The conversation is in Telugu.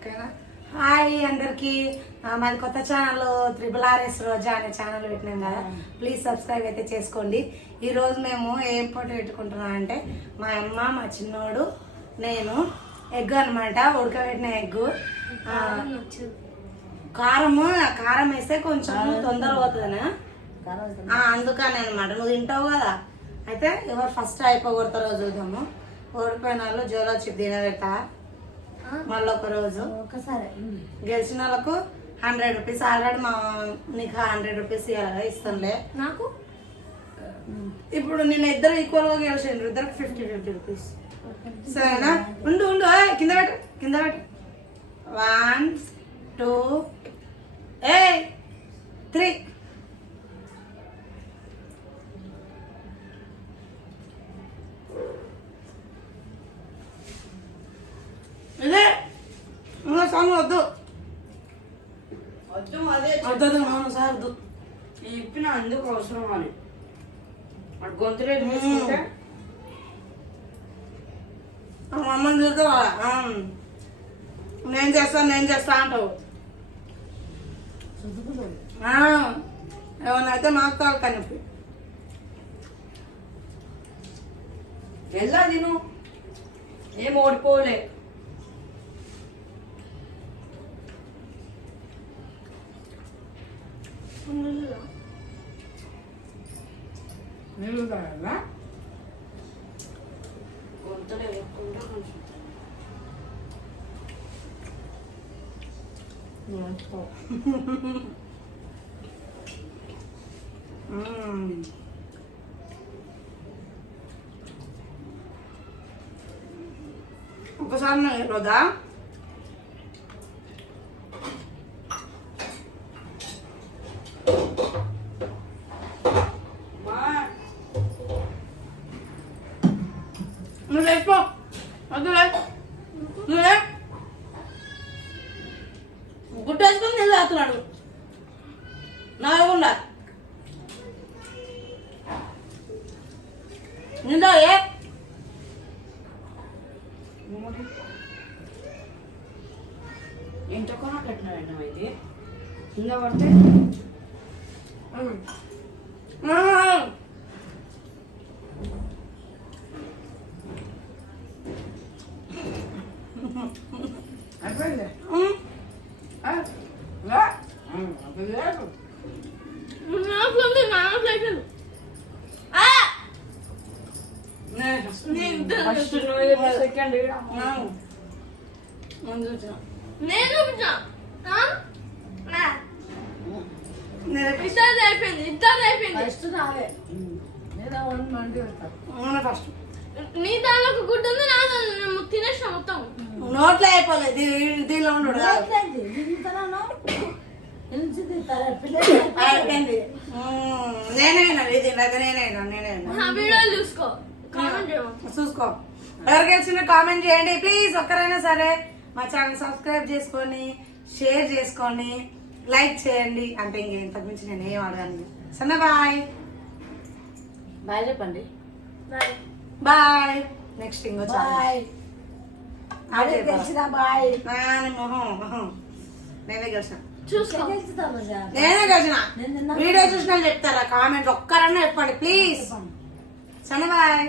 ఓకేనా. హాయ్ అందరికి, మాది కొత్త ఛానల్ RRS రోజా అనే ఛానల్ పెట్టినాం కదా, ప్లీజ్ సబ్స్క్రైబ్ అయితే చేసుకోండి. ఈరోజు మేము ఏం పోటీ పెట్టుకుంటున్నాం అంటే మా అమ్మ, మా చిన్నోడు, నేను ఎగ్ అనమాట, ఉడకబెట్టిన ఎగ్గు. కారం వేస్తే కొంచెం తొందర పోతుందనా, అందుకని అనమాట. నువ్వు తింటావు కదా, అయితే ఎవరు ఫస్ట్ అయిపోగొడతారో చూద్దాము. ఓడిపోయిన వాళ్ళు జోలో చిప్ తినబెడతా, మళ్ళీ ఒక రోజు ఒకసారి గెలిచిన వాళ్ళకు 100 రూపీస్. ఆల్రెడీ నీకు 100 రూపీస్ ఇస్తానులే. నాకు ఇప్పుడు నేను ఇద్దరు ఈక్వల్ గా గెలిచిండ్రు, ఇద్దరికి 50 రూపీస్. సరేనా, ఉండు కింద పెట్టు 1 2 3. ఇదే సాంగ్ వద్దు సార్ వద్దు, ఇప్పిన అందుకు అవసరం అని గొంతులే తీసుకుంటే అమ్మని చూద్దా నేను చేస్తా అంటావు. ఏమన్నా అయితే మాకు తాగు కనిపి ఎలా తిను, ఏం ఓడిపోలే. నీళ్ళు తాగాలా, గొంతులే వేసుకుంటా కొంచెం ఒకసారి రోజా నువ్వు వేసుకో, వద్దులే నువ్వే గుడ్డ వేసుకొని నేను తాగుతున్నాడు నాలుగుండా నిందా ఎంత కొన కట్టిన ఇది కింద పడితే అయిపోయింది. సెకండ్ ఫస్ట్ నీ దానిలో ఒక గుడ్డ ఉంది, నా తినేసిన మొత్తం నోట్లో అయిపోలేదు, దీనిలో ఉండడు అయిపోయింది. నేనైనా ఇది నేనైనా వీడియోలు చూసుకో, చూసుకో. ఎవరు గెలిచిన కామెంట్ చేయండి ప్లీజ్. ఒక్కరైనా సరే మా ఛానల్ సబ్స్క్రైబ్ చేసుకొని, షేర్ చేసుకోండి, లైక్ చేయండి. అంటే ఇంతకు మించి నేను ఏం అడగాను. సన్న బాయ్ బాయ్ చెప్పండి. బాయ్. నెక్స్ట్ ఇంకో బాయ్. మొహం నేనే గెలిచిన, చూసుకో. నేనే గెలిచిన. వీడియో చూసిన చెప్తారా కామెంట్ ఒక్కరన్నా చెప్పండి ప్లీజ్. సన్న బాయ్.